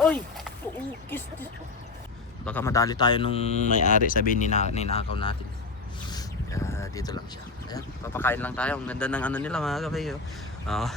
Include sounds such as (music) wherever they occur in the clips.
Ay! Oo, kiss. Baka madali tayo nung may-ari sabihin nina ninakaw natin. Kaya dito lang siya. Ayan, papakain lang tayo. Ang ganda ng ano nila mga kape. Oh. Oo.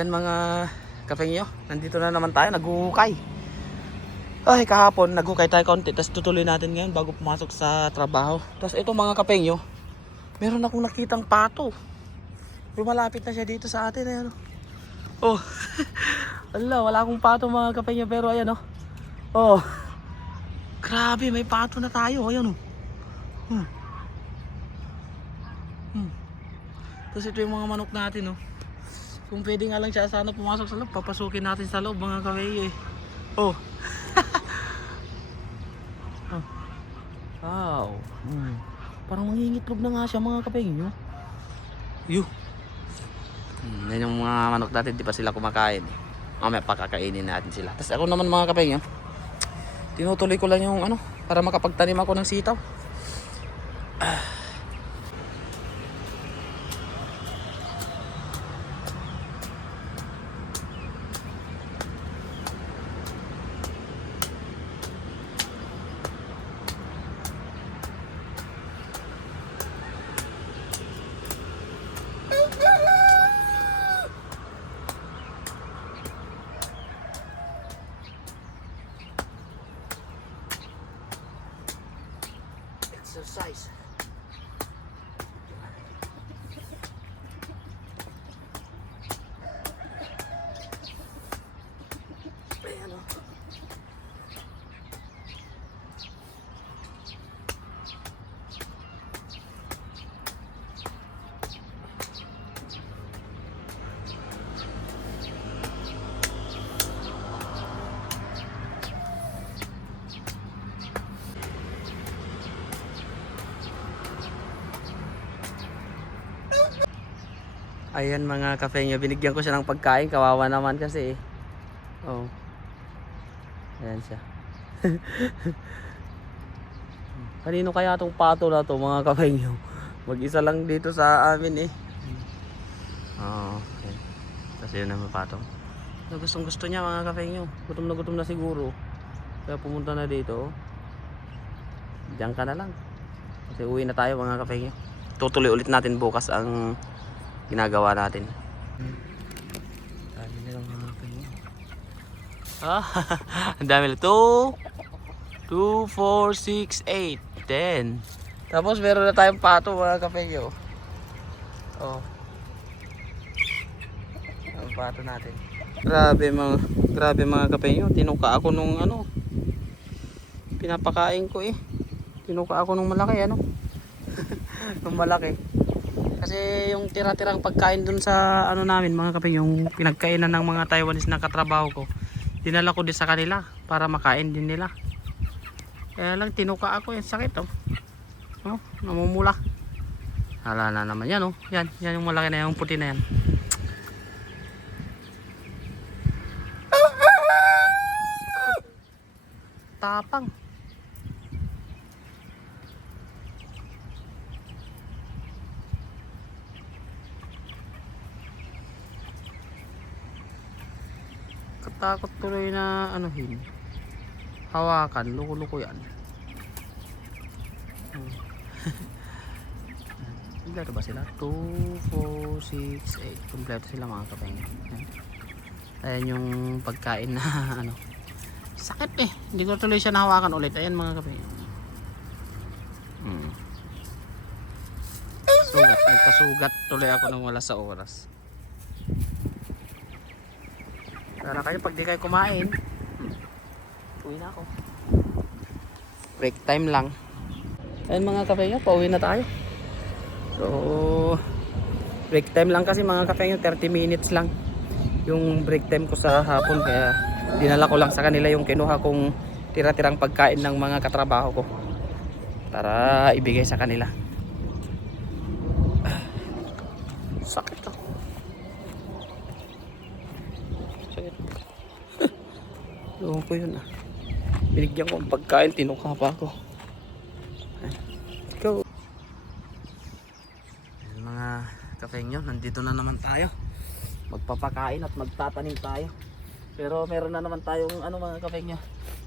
Ayan mga kapengyo, nandito na naman tayo, naghuhukay. Ay, kahapon naghukay tayo konti, tapos tutuloy natin ngayon bago pumasok sa trabaho. Tapos ito mga kapengyo, meron akong nakitang pato. Lumalapit na siya dito sa atin, ayan oh. Oh, (laughs) wala, wala akong pato mga kapengyo, pero ayan oh. Oh, grabe, may pato na tayo, ayan oh. Hmm. Hmm. Tapos ito yung mga manok natin oh. Kung pwede nga lang siya sana pumasok sa loob, papasukin natin sa loob mga kaway eh. Oh. (laughs) oh. Wow. Hmm. Parang mangingitlog na nga siya mga kapay nyo. Yuh. Hmm, yan yung mga manok natin, di pa sila kumakain. eh. Mamaya pakakainin natin sila. Tapos ako naman mga kapay nyo, tinutuloy ko lang yung ano, para makapagtanim ako ng sitaw. Exercise. (sighs) Ayan o. Ayan mga kafe nyo, binigyan ko siya ng pagkain, kawawa naman kasi eh. Oh. Ayan siya. (laughs) Kanino kaya tong pato na to mga kafe nyo? Mag-isa lang dito sa amin eh. Oh, okay. Kasi yun naman pato. So, gustong gusto niya mga kafe nyo. Gutom na gutom na siguro. Kaya pumunta na dito. Diyan ka na lang. Kasi uwi na tayo mga kafe nyo. Tutuloy ulit natin bukas ang ginagawa natin. Dami nilang mga kayo. Ah, (laughs) ang dami nila. 2, 2, 4, 6, 8, 10. Tapos meron na tayong pato mga kapeyo. Oh. Ang pato natin. Grabe mga, grabe mga kapeyo. Tinuka ako nung ano. Pinapakain ko eh. Tinuka ako nung malaki ano. (laughs) nung malaki. Kasi yung tira-tirang pagkain dun sa ano namin mga kape, yung pinagkainan ng mga Taiwanese na katrabaho ko, dinala ko din sa kanila para makain din nila. Kaya lang tinuka ako yung sakit oh. Oh, namumula. Hala na naman yan oh. Yan, yan yung malaki na yung puti na yan. Tapang. Katakot tuloy na anuhin hawakan luko-luko yan Hmm. (laughs) kompleto ba sila? 2, 4, 6, 8 kompleto sila mga kapeng ayan yung pagkain na (laughs) ano Sakit eh. Hindi ko tuloy siya nahawakan ulit. Ayan mga kapengyo. Hmm. Sugat. Nagkasugat tuloy ako nung wala sa oras. Para kayo pag di kayo kumain, uwi na ako. Break time lang. Ayun mga kapengyo, pauwi na tayo. So, break time lang kasi mga kapengyo, 30 minutes lang yung break time ko sa hapon kaya dinala ko lang sa kanila yung kinuha kong tira-tirang pagkain ng mga katrabaho ko para ibigay sa kanila. Sakit ka. Sakit. Ewan ko yun ah. Binigyan ko ang pagkain, tinukha pa ako. Ayan, Mga kafengyo, nandito na naman tayo. Magpapakain at magtatanim tayo. Pero meron na naman tayong ano mga kafengyo.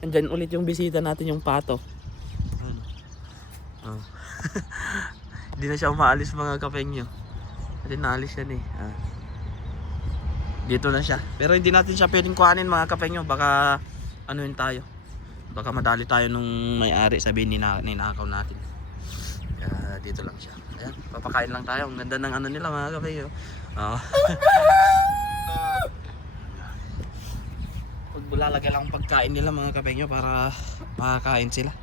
Andyan ulit yung bisita natin yung pato. Oh. (laughs) Hindi na siya umaalis mga kafengyo. Kasi naalis yan eh. Ah. Dito na siya. Pero hindi natin siya pwedeng kuhanin mga kapengyo. Baka ano yun tayo. Baka madali tayo nung may-ari sabihin nina, ninakaw natin. Kaya dito lang siya. Ayan, papakain lang tayo. Ang ganda ng ano nila mga kapengyo. Oo. (laughs) Pagbulalagay lang ang pagkain nila mga kapengyo para makakain sila.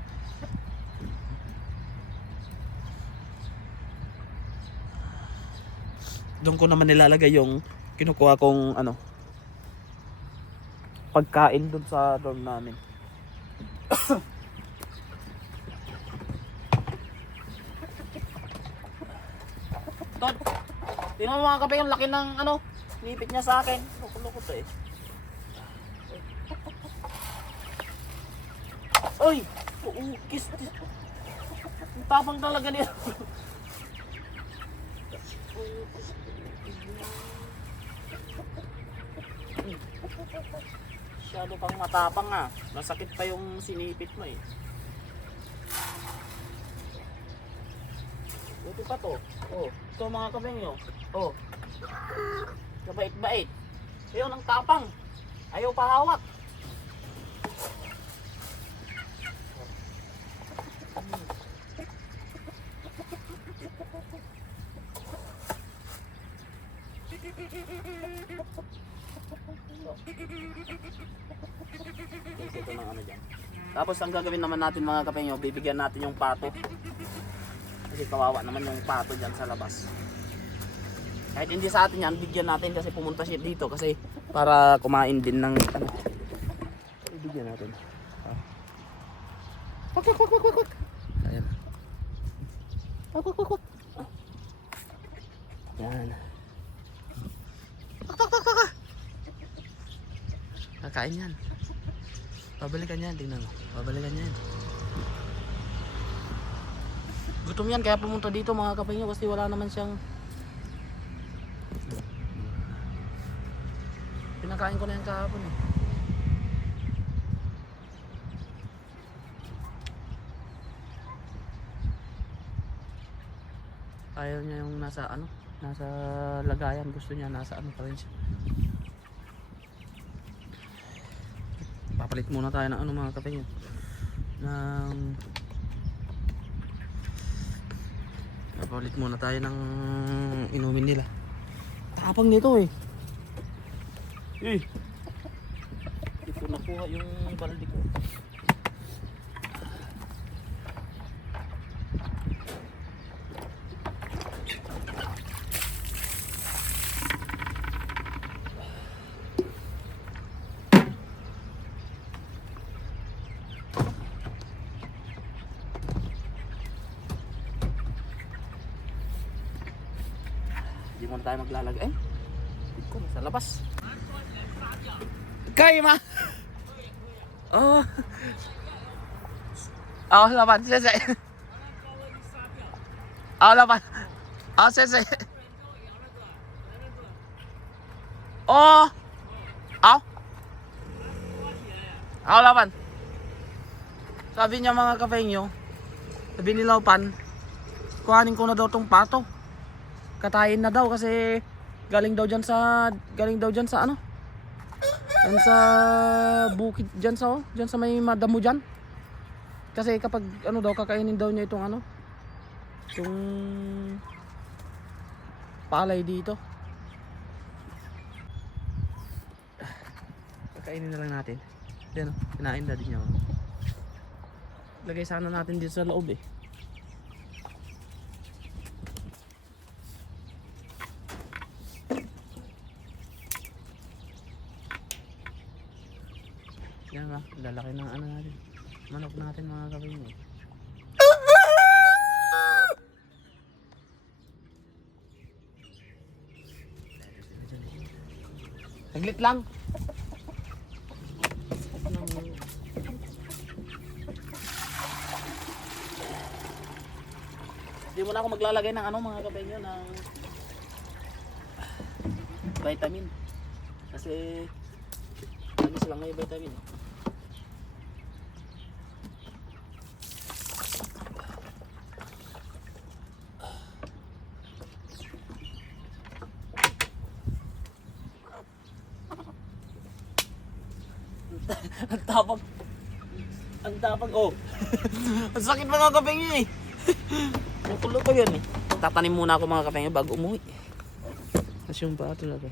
doon ko naman nilalagay yung kinukuha kong ano pagkain doon sa dorm namin. Todd, tingnan mo mga kape yung laki ng ano, nipit niya sa akin. Loko-loko to eh. Oy! Uukis! Ang tapang talaga niya. Masyado pang matapang ah. Masakit pa yung sinipit mo eh. Buti pa to. Oh, ito mga kabengyo. Oh. Kabait-bait. Ayun ang tapang. Ayaw pa hawak. Ito ng ano dyan. Tapos ang gagawin naman natin mga kapengyo, bibigyan natin yung pato. Kasi kawawa naman yung pato dyan sa labas. Kahit hindi sa atin yan, bigyan natin kasi pumunta siya dito kasi para kumain din ng ano. Bigyan natin. Wak, wak, wak, wak, wak. Ayan. Wak, wak, wak, wak. Yan. Wak, wak, wak, wak, wak. Kakain yan. Babalikan yan, tingnan mo. Babalikan yan. Gutom yan, kaya pumunta dito mga kapingyo kasi wala naman siyang... Pinakain ko na yan kahapon eh. Ayaw niya yung nasa ano, nasa lagayan. Gusto niya nasa ano pa rin siya. Papalit muna tayo ng ano mga kapatid. Ng papalit muna tayo ng inumin nila. Tapang nito eh. Eh hindi ko nakuha yung balde ko Muna tayo maglalagay. Eh, ko sa labas. Kay ma. (laughs) Oh. Oh, laban, sese. Oh, laban. Oh, sese. Oh. Oh. Oh, laban. Sabi niya mga kapengyo, sabi ni Laupan, kuhanin ko na daw tong pato katayin na daw kasi galing daw dyan sa galing daw dyan sa ano Yan sa bukid dyan sa oh, dyan sa may madamo dyan. Kasi kapag ano daw kakainin daw niya itong ano itong palay dito. Kakainin na lang natin. Yan oh, kinain na din niya. oh. Lagay sana natin dito sa loob eh. Yan nga, lalaki ng ano natin. Manok natin mga kapatid. Saglit lang. Hindi mo na ako maglalagay ng ano mga kapatid ng vitamin. Kasi lagi silang may vitamin. eh. Ang tapang. Ang tapang. Oh. (laughs) Ang sakit mga kapeng yun eh. (laughs) Makulo pa yun eh. Tatanim muna ako mga kapeng bago umuwi. Kasi yung pa talaga.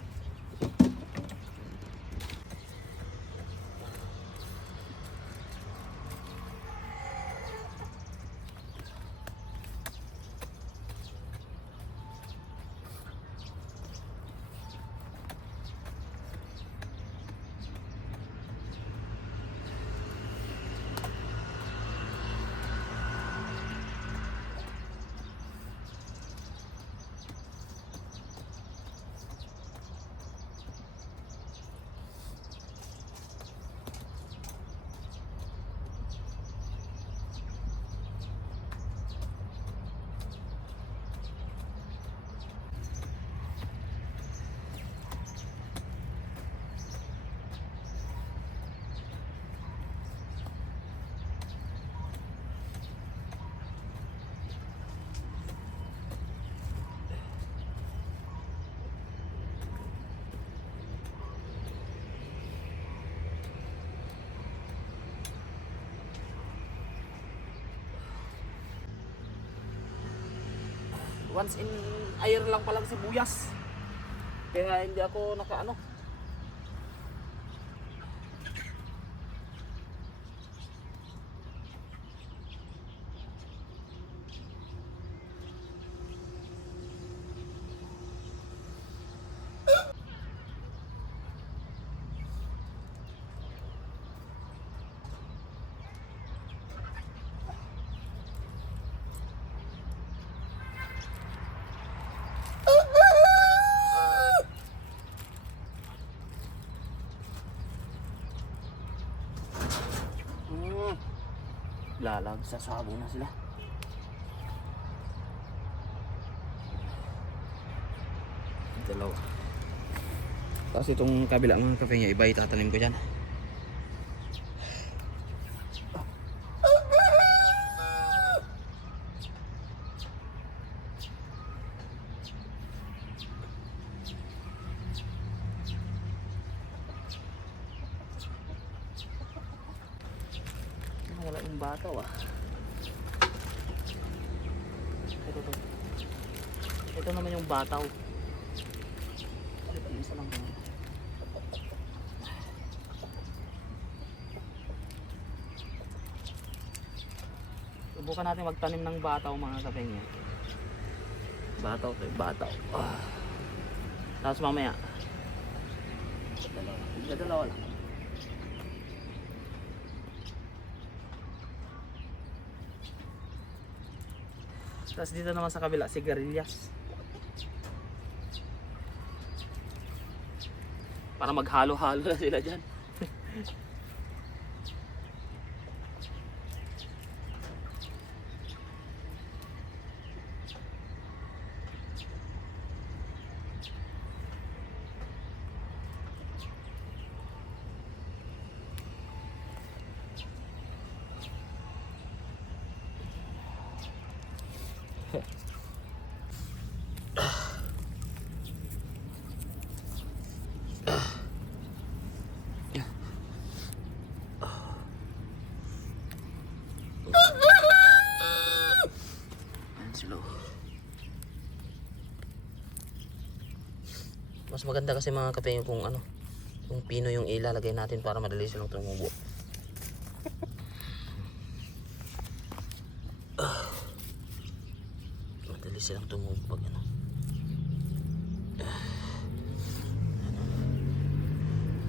Once in a year lang palang sibuyas. Kaya hindi ako nakaano. Mm. Lalag sa sabo na sila. Dalawa. Tapos itong kabila mga kape niya, iba itatanim ko dyan. Wala yung bataw ah. Ito to. Ito naman yung bataw. Ito isa lang. Subukan natin magtanim ng bataw mga kapengya. Bataw to, bataw. Ah. Tapos mamaya. Dalawa. Dalawa lang. Tapos dito naman sa kabila, sigarilyas. Para maghalo-halo na sila dyan. (laughs) maganda kasi mga kapengyo kung ano, kung pino yung ilalagay natin para madali silang tumubo. Ah. (sighs) madali silang tumubo pag ano. Ano.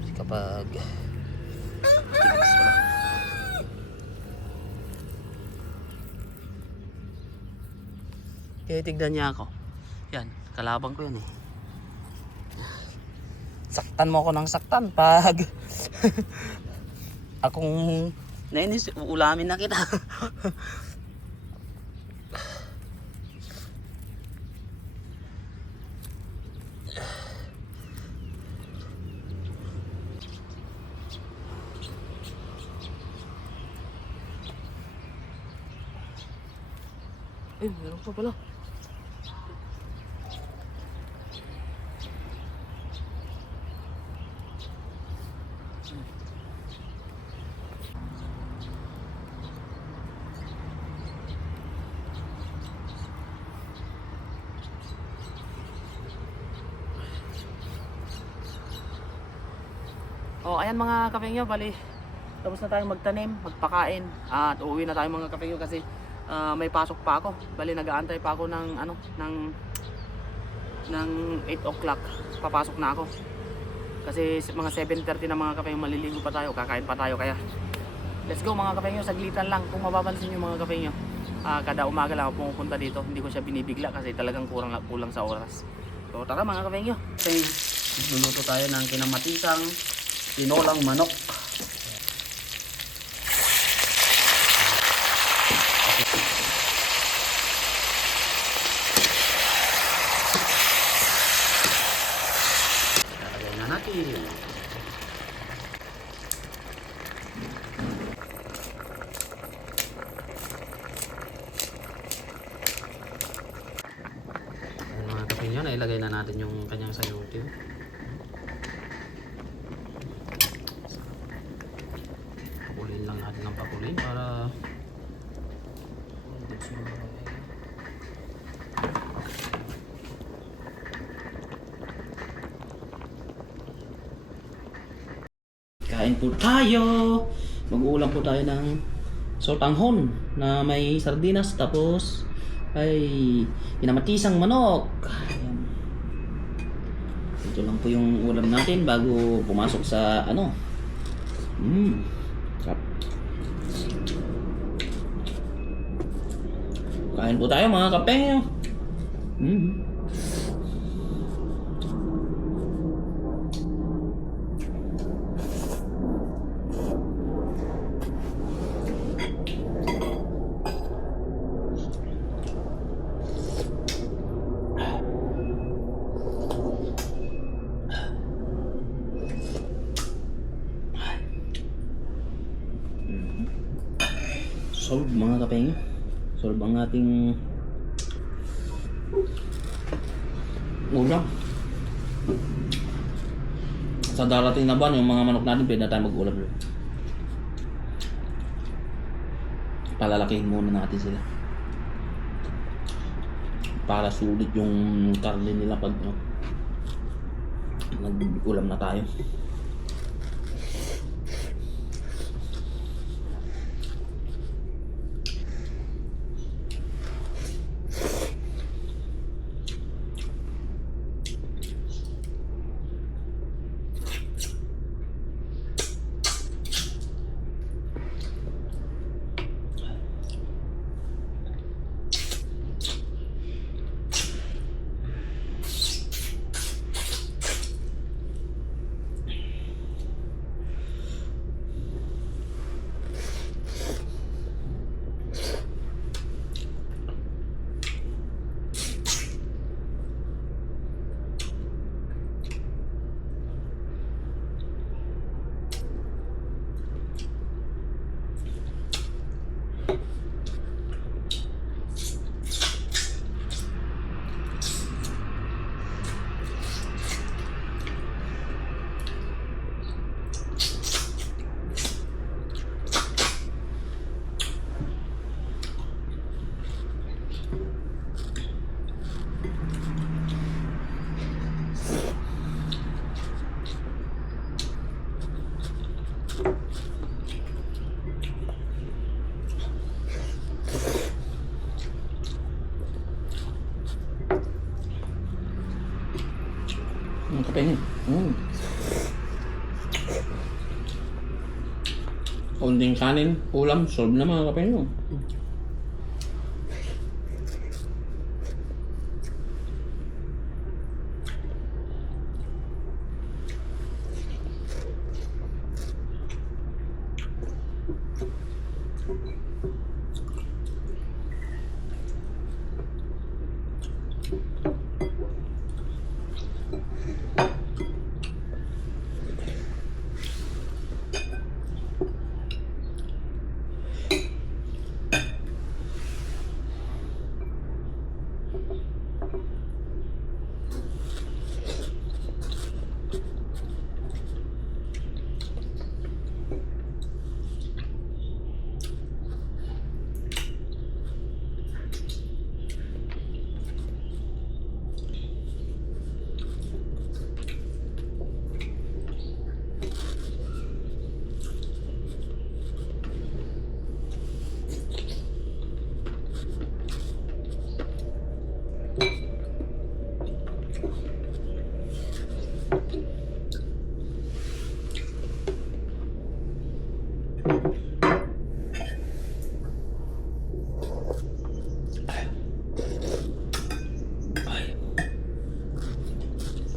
Kasi kapag. Kaya tignan niya ako. Yan, kalabang ko yan eh. Saktan mo ako ng saktan pag (laughs) akong nainis, uulamin na kita. (laughs) Eh, meron pa pala. Oh, ayan mga kapengyo, bali tapos na tayong magtanim, magpakain at uuwi na tayo mga kapengyo kasi ah, may pasok pa ako. Bali nag-aantay pa ako ng ano, ng ng 8 o'clock. Papasok na ako. Kasi mga 7:30 na mga kapengyo maliligo pa tayo, kakain pa tayo kaya. Let's go mga kapengyo, saglitan lang. Kung mapapansin niyo mga kapengyo, ah, kada umaga lang ako pumupunta dito. Hindi ko siya binibigla kasi talagang kurang kulang sa oras. So tara mga kapengyo. Luluto tayo ng kinamatisang tinolang manok. Lalagay na natin. Mga kapinyo, nailagay na natin yung kanyang sayote. Pakulin lang natin ng pakulin para Kain po tayo. Mag-uulam po tayo ng sotanghon na may sardinas tapos ay pinamatisang manok. Ayan. Ito lang po yung ulam natin bago pumasok sa ano. Mmm. Sarap. Kain po tayo mga kapeng. Mm. Solve mga kapeng. Solve ang ating ulam. Sa darating na buwan yung mga manok natin pwede na tayo mag-ulam. Ulit palalakihin muna natin sila. Para sulit yung karne nila pag no, nag-ulam na tayo Konting kanin, ulam, solve na mga kape